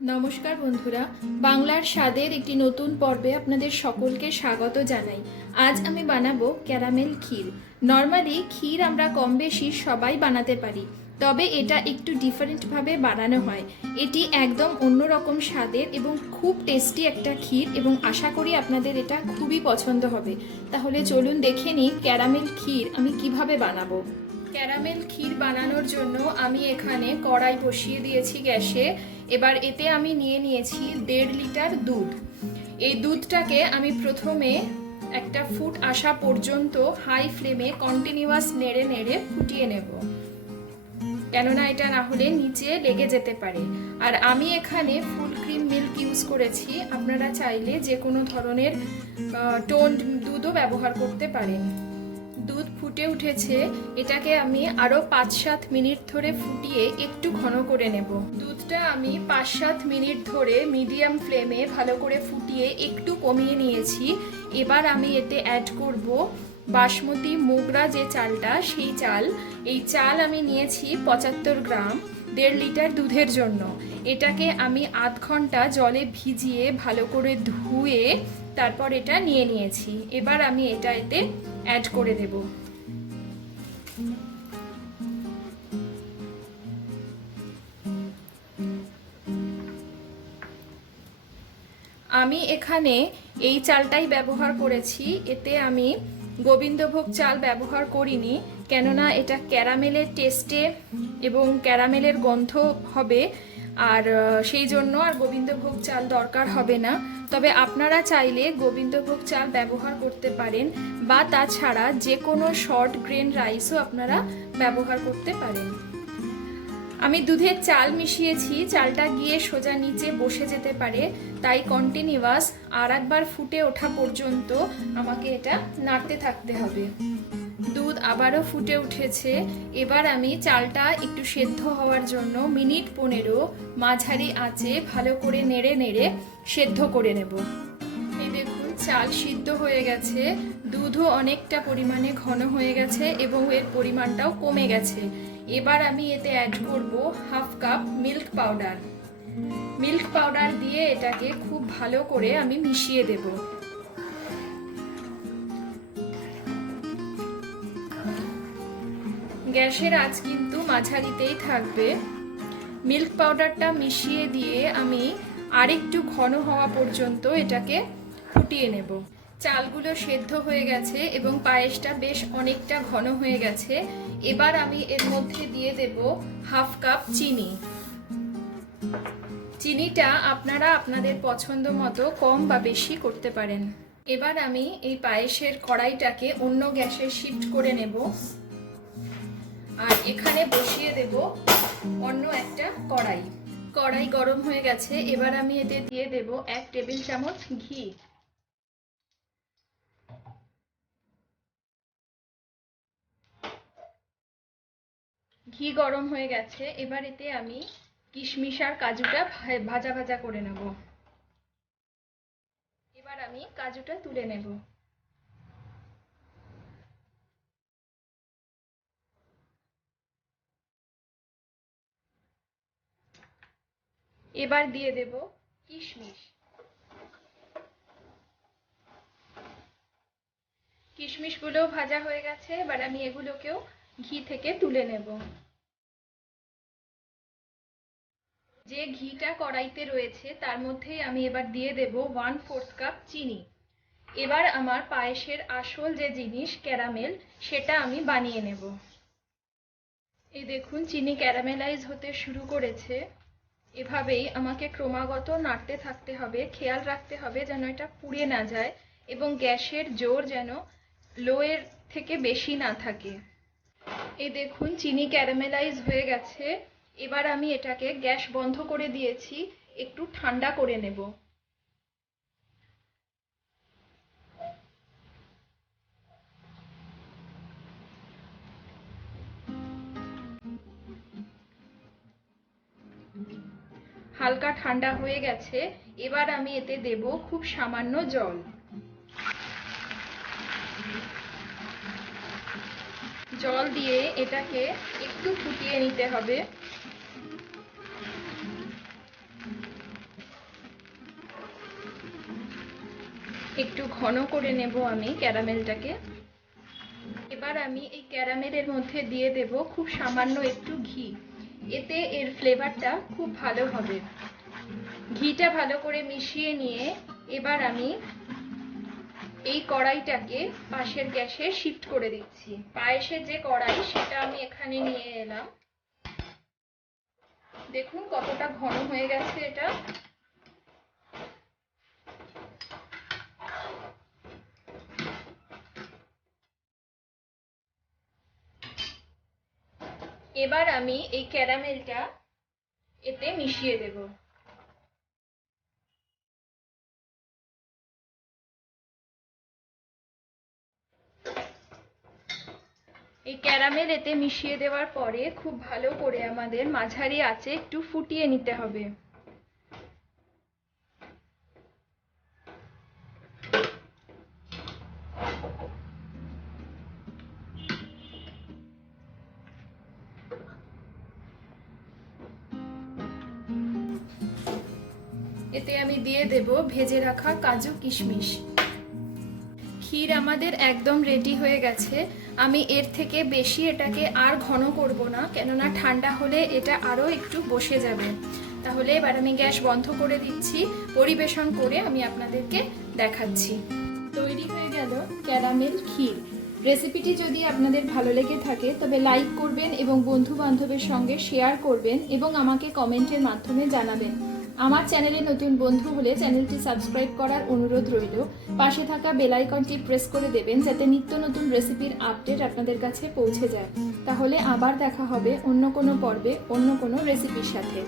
নমস্কার বন্ধুরা, বাংলার স্বাদের একটি নতুন পর্বে আপনাদের সকলকে স্বাগত জানাই। আজ আমি বানাবো ক্যারামেল ক্ষীর। নর্মালি ক্ষীর আমরা কম বেশি সবাই বানাতে পারি, তবে এটা একটু ডিফারেন্টভাবে বানানো হয়। এটি একদম অন্যরকম স্বাদের এবং খুব টেস্টি একটা ক্ষীর, এবং আশা করি আপনাদের এটা খুবই পছন্দ হবে। তাহলে চলুন দেখে নিই ক্যারামেল ক্ষীর আমি কিভাবে বানাবো। ক্যারামেল ক্ষীর বানানোর জন্য আমি এখানে কড়াই বসিয়ে দিয়েছি গ্যাসে। এবার এতে আমি নিয়ে নিয়েছি 1.5 লিটার দুধ। এই দুধটাকে আমি প্রথমে একটা ফুট আসা পর্যন্ত হাই ফ্লেমে কন্টিনিউয়াস নেড়ে নেড়ে ফুটিয়ে নেব, কেননা এটা না হলে নিচে লেগে যেতে পারে। আর আমি এখানে ফুল ক্রিম মিল্ক ইউজ করেছি, আপনারা চাইলে যে কোনো ধরনের টোন্ড দুধও ব্যবহার করতে পারেন। দুধ ফুটে উঠেছে, এটাকে আমি আরো 5-7 মিনিট ধরে ফুটিয়ে একটু ঘন করে নেব। দুধটা আমি 5-7 মিনিট ধরে মিডিয়াম ফ্লেমে ভালো করে ফুটিয়ে একটু কমিয়ে নিয়েছি। এবার আমি এতে অ্যাড করব বাসমতি মোগরা যে চালটা, সেই চাল। এই চাল আমি নিয়েছি 75 গ্রাম 1.5 লিটার দুধের জন্য। এটাকে আমি আধ ঘন্টা জলে ভিজিয়ে ভালো করে ধুয়ে তারপর এটা নিয়ে নিয়েছি। এবার আমি এটা এতে অ্যাড করে দেব। আমি এখানে এই চালটাই ব্যবহার করেছি, এতে আমি গোবিন্দভোগ চাল ব্যবহার করিনি, কেননা এটা ক্যারামেলের টেস্টে এবং ক্যারামেলের গন্ধ হবে, আর সেই জন্য আর গোবিন্দভোগ চাল দরকার হবে না। তবে আপনারা চাইলে গোবিন্দভোগ চাল ব্যবহার করতে পারেন, বা তাছাড়া যে কোনো শর্ট গ্রেন রাইসও আপনারা ব্যবহার করতে পারেন। আমি দুধের চাল মিশিয়েছি, চালটা গিয়ে সোজা নিচে বসে যেতে পারে, তাই কন্টিনিউয়াস আর একবার ফুটে ওঠা পর্যন্ত আমাকে এটা নাড়তে থাকতে হবে। দুধ আবারও ফুটে উঠেছে। এবার আমি চালটা একটু সেদ্ধ হওয়ার জন্য মিনিট 15 মাঝারি আঁচে ভালো করে নেড়ে নেড়ে সেদ্ধ করে নেব। এই দেখুন, চাল সিদ্ধ হয়ে গেছে, দুধও অনেকটা পরিমাণে ঘন হয়ে গেছে এবং এর পরিমাণটাও কমে গেছে। এবার আমি এতে অ্যাড করব half cup milk powder. Milk powder দিয়ে এটাকে খুব ভালো করে আমি মিশিয়ে দেব। গ্যাসের আঁচ কিন্তু মাঝারিতেই থাকবে। মিল্ক পাউডারটা মিশিয়ে দিয়ে আমি আরেকটু ঘন হওয়া পর্যন্ত এটাকে ফুটিয়ে নেব। চালগুলো সেদ্ধ হয়ে গেছে এবং পায়েসটা বেশ অনেকটা ঘন হয়ে গেছে। এবার আমি এর মধ্যে দিয়ে দেব হাফ কাপ চিনি। চিনিটা আপনারা আপনাদের পছন্দ মতো কম বা বেশি করতে পারেন। এবার আমি এই পায়েসের কড়াইটাকে অন্য গ্যাসে শিফট করে নেব, আর এখানে বসিয়ে দেব অন্য একটা কড়াই। কড়াই গরম হয়ে গেছে, এবার আমি এতে দিয়ে দেব 1 টেবিল চামচ ঘি। ঘি গরম হয়ে গেছে, এবার এতে আমি কিশমিশ আর কাজুটা ভাজা ভাজা করে নেব। এবার আমি কাজুটা তুলে নেব। এবার দিয়ে দেব কিশমিশ। কিশমিশগুলোও ভাজা হয়ে গেছে, এবার আমি এগুলোকেও ঘি থেকে তুলে নেব। যে ঘিটা কড়াইতে রয়েছে তার মধ্যেই আমি এবার দিয়ে দেব 1/4 কাপ চিনি। এবার আমার পায়েসের আসল যে জিনিস ক্যারামেল, সেটা আমি বানিয়ে নেব। এই দেখুন, চিনি ক্যারামেলাইজ হতে শুরু করেছে। এভাবেই আমাকে ক্রমাগত নাড়তে থাকতে হবে, খেয়াল রাখতে হবে যেন এটা পুড়ে না যায় এবং গ্যাসের জোর যেন লো এর থেকে বেশি না থাকে। এই দেখুন, চিনি ক্যারামেলাইজ হয়ে গেছে। এবার আমি এটাকে গ্যাস বন্ধ করে দিয়েছি, একটু ঠান্ডা করে নেব। হালকা ঠান্ডা হয়ে গেছে, এবার আমি এতে দেব খুব সামান্য জল। জল দিয়ে এটাকে একটু ফুটিয়ে নিতে হবে। একটু ঘন করে নেব আমি ক্যারামেলটাকে। এবার আমি এই ক্যারামেলের মধ্যে দিয়ে দেব খুব সামান্য একটু ঘি, এতে এর ফ্লেভারটা খুব ভালো হবে। ঘিটা ভালো করে মিশিয়ে নিয়ে এবার আমি এই কড়াইটাকে পাশের গ্যাসে শিফট করে দিচ্ছি। পায়েসের যে কড়াই সেটা আমি এখানে নিয়ে এলাম। দেখুন কতটা ঘন হয়ে গেছে এটা। এবার আমি এই ক্যারামেলটা এতে মিশিয়ে দেব। এই ক্যারামেল এতে মিশিয়ে দেওয়ার পরে খুব ভালো করে আমাদের মাঝারি আঁচে একটু ফুটিয়ে নিতে হবে। এতে আমি দিয়ে দেব ভেজে রাখা কাজু কিশমিশ। ক্ষীর আমাদের একদম রেডি হয়ে গেছে। আমি এর থেকে বেশি এটাকে আর ঘন করব না, কেননা ঠান্ডা হলে এটা আরও একটু বসে যাবে। তাহলে এবার আমি গ্যাস বন্ধ করে দিচ্ছি। পরিবেশন করে আমি আপনাদেরকে দেখাচ্ছি। তৈরি হয়ে গেল ক্যারামেল ক্ষীর। রেসিপিটি যদি আপনাদের ভালো লেগে থাকে তবে লাইক করবেন এবং বন্ধু বান্ধবের সঙ্গে শেয়ার করবেন এবং আমাকে কমেন্টের মাধ্যমে জানাবেন। আমার চ্যানেলে নতুন বন্ধু হলে চ্যানেলটি সাবস্ক্রাইব করার অনুরোধ রইল। পাশে থাকা বেল আইকনটি প্রেস করে দেবেন যাতে নিত্য নতুন রেসিপির আপডেট আপনাদের কাছে পৌঁছে যায়। তাহলে আবার দেখা হবে অন্য কোনো পর্বে অন্য কোনো রেসিপির সাথে।